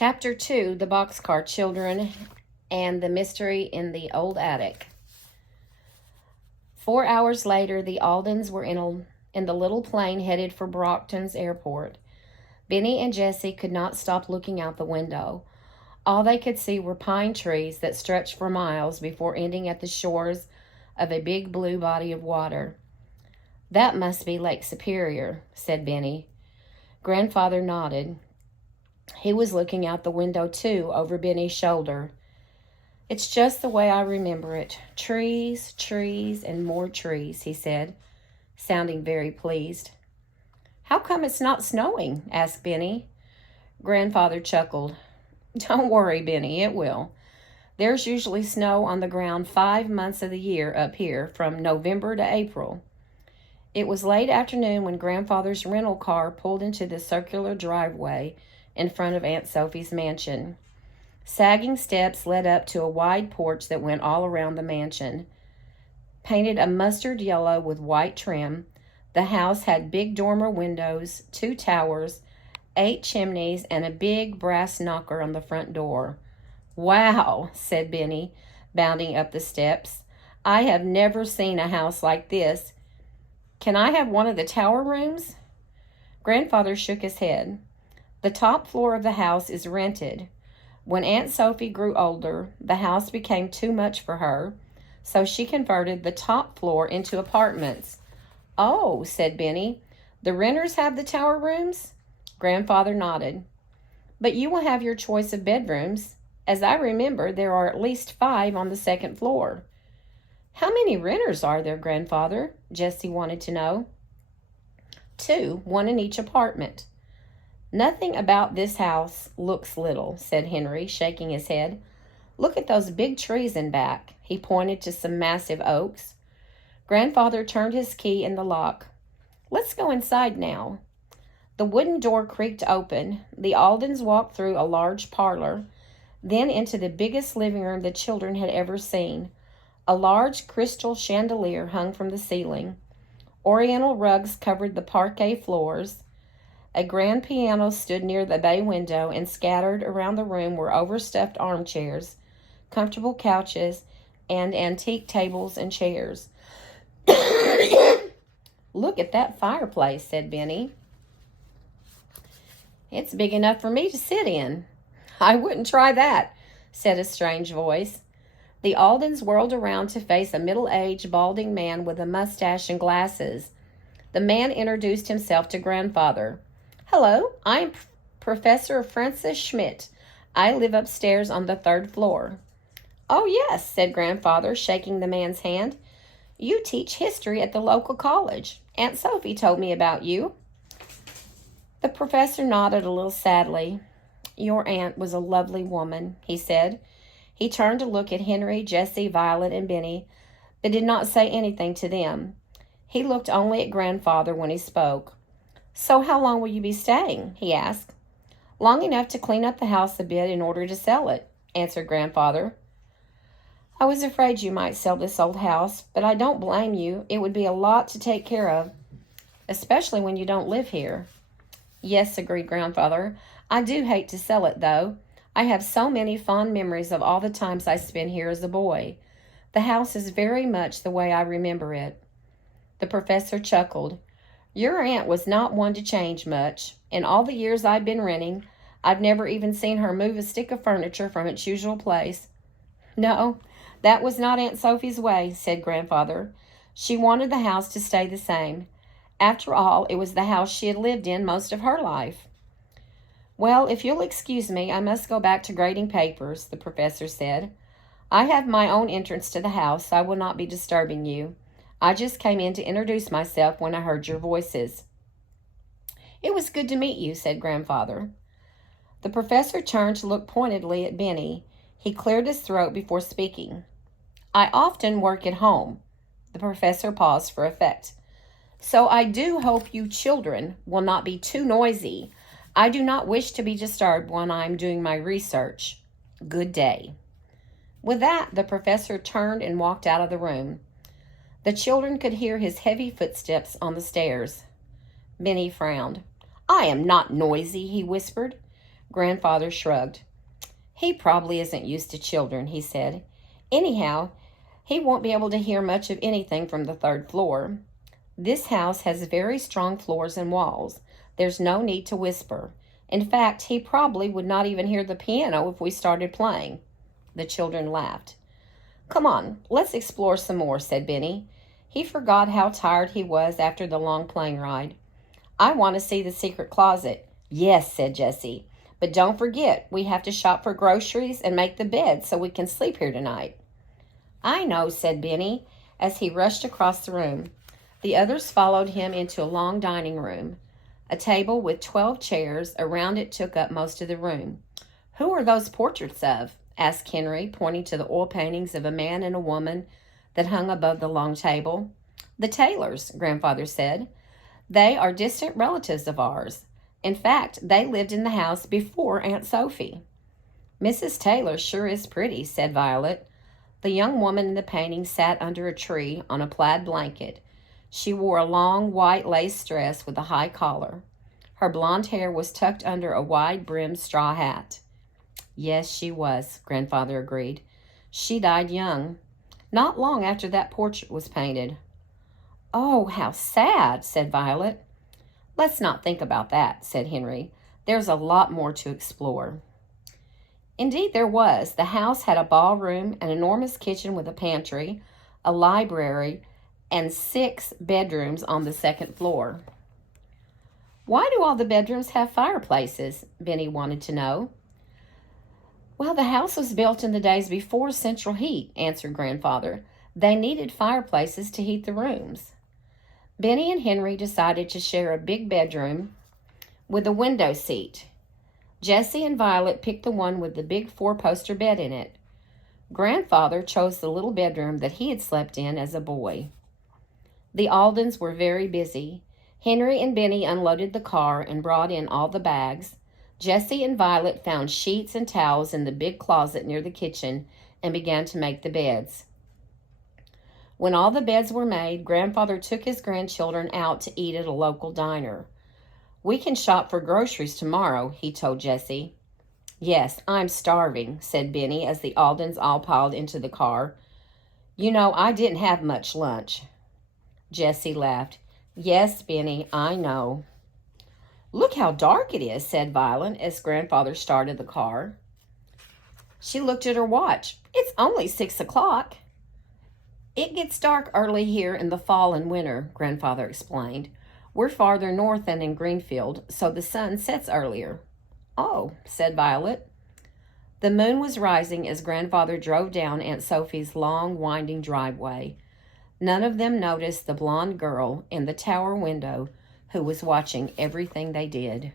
Chapter 2, The Boxcar Children and the Mystery in the Old Attic. 4 hours later, the Aldens were in the little plane headed for Brockton's airport. Benny and Jessie could not stop looking out the window. All they could see were pine trees that stretched for miles before ending at the shores of a big blue body of water. "That must be Lake Superior," said Benny. Grandfather nodded. He was looking out the window, too, over Benny's shoulder. "It's just the way I remember it. Trees, trees, and more trees," he said, sounding very pleased. "How come it's not snowing?" asked Benny. Grandfather chuckled. "Don't worry, Benny, it will. There's usually snow on the ground 5 months of the year up here, from November to April." It was late afternoon when Grandfather's rental car pulled into the circular driveway in front of Aunt Sophie's mansion. Sagging steps led up to a wide porch that went all around the mansion. Painted a mustard yellow with white trim, the house had big dormer windows, 2 towers, 8 chimneys, and a big brass knocker on the front door. "Wow," said Benny, bounding up the steps. "I have never seen a house like this. Can I have one of the tower rooms?" Grandfather shook his head. "The top floor of the house is rented. When Aunt Sophie grew older, the house became too much for her, so she converted the top floor into apartments." "Oh," said Benny, "the renters have the tower rooms?" Grandfather nodded. "But you will have your choice of bedrooms. As I remember, there are at least 5 on the second floor." "How many renters are there, Grandfather?" Jessie wanted to know. 2, 1 in each apartment." "Nothing about this house looks little," said Henry, shaking his head. "Look at those big trees in back." He pointed to some massive oaks. Grandfather turned his key in the lock. "Let's go inside now." The wooden door creaked open. The Aldens walked through a large parlor, then into the biggest living room the children had ever seen. A large crystal chandelier hung from the ceiling. Oriental rugs covered the parquet floors. A grand piano stood near the bay window, and scattered around the room were overstuffed armchairs, comfortable couches, and antique tables and chairs. "Look at that fireplace," said Benny. "It's big enough for me to sit in." "I wouldn't try that," said a strange voice. The Aldens whirled around to face a middle-aged, balding man with a mustache and glasses. The man introduced himself to Grandfather. "Hello, I'm Professor Francis Schmidt. I live upstairs on the 3rd floor." "Oh, yes," said Grandfather, shaking the man's hand. "You teach history at the local college. Aunt Sophie told me about you." The professor nodded a little sadly. "Your aunt was a lovely woman," he said. He turned to look at Henry, Jessie, Violet, and Benny, but did not say anything to them. He looked only at Grandfather when he spoke. "So how long will you be staying?" he asked. "Long enough to clean up the house a bit in order to sell it," answered Grandfather. "I was afraid you might sell this old house, but I don't blame you. It would be a lot to take care of, especially when you don't live here." "Yes," agreed Grandfather. "I do hate to sell it, though. I have so many fond memories of all the times I spent here as a boy. The house is very much the way I remember it." The professor chuckled. "Your aunt was not one to change much. In all the years I've been renting, I've never even seen her move a stick of furniture from its usual place." "No, that was not Aunt Sophie's way," said Grandfather. "She wanted the house to stay the same. After all, it was the house she had lived in most of her life." "Well, if you'll excuse me, I must go back to grading papers," the professor said. "I have my own entrance to the house. I will not be disturbing you. I just came in to introduce myself when I heard your voices." "It was good to meet you," said Grandfather. The professor turned to look pointedly at Benny. He cleared his throat before speaking. "I often work at home." The professor paused for effect. "So I do hope you children will not be too noisy. I do not wish to be disturbed when I am doing my research. Good day." With that, the professor turned and walked out of the room. The children could hear his heavy footsteps on the stairs. Benny frowned. "I am not noisy," he whispered. Grandfather shrugged. He probably isn't used to children, he said. Anyhow, he won't be able to hear much of anything from the third floor. This house has very strong floors and walls. There's no need to whisper. In fact, he probably would not even hear the piano if we started playing. The children laughed. Come on, let's explore some more, said Benny. He forgot how tired he was after the long plane ride. I want to see the secret closet. Yes, said Jessie. But don't forget, we have to shop for groceries and make the bed so we can sleep here tonight. I know, said Benny, as he rushed across the room. The others followed him into a long dining room. A table with 12 chairs around it took up most of the room. Who are those portraits of? Asked Henry, pointing to the oil paintings of a man and a woman that hung above the long table. The Taylors, Grandfather said. They are distant relatives of ours. In fact, they lived in the house before Aunt Sophie. Mrs. Taylor sure is pretty, said Violet. The young woman in the painting sat under a tree on a plaid blanket. She wore a long white lace dress with a high collar. Her blonde hair was tucked under a wide-brimmed straw hat. Yes, she was, Grandfather agreed. She died young, not long after that portrait was painted. Oh, how sad, said Violet. Let's not think about that, said Henry. There's a lot more to explore. Indeed there was. The house had a ballroom, an enormous kitchen with a pantry, a library, and 6 bedrooms on the second floor. Why do all the bedrooms have fireplaces? Benny wanted to know. Well, the house was built in the days before central heat, answered Grandfather. They needed fireplaces to heat the rooms. Benny and Henry decided to share a big bedroom with a window seat. Jessie and Violet picked the one with the big 4-poster bed in it. Grandfather chose the little bedroom that he had slept in as a boy. The Aldens were very busy. Henry and Benny unloaded the car and brought in all the bags. Jessie and Violet found sheets and towels in the big closet near the kitchen and began to make the beds. When all the beds were made, Grandfather took his grandchildren out to eat at a local diner. We can shop for groceries tomorrow, he told Jessie. Yes, I'm starving, said Benny as the Aldens all piled into the car. You know, I didn't have much lunch. Jessie laughed. Yes, Benny, I know. Look how dark it is, said Violet as Grandfather started the car. She looked at her watch. It's only 6 o'clock. It gets dark early here in the fall and winter, Grandfather explained. We're farther north than in Greenfield, so the sun sets earlier. Oh, said Violet. The moon was rising as Grandfather drove down Aunt Sophie's long, winding driveway. None of them noticed the blonde girl in the tower window who was watching everything they did.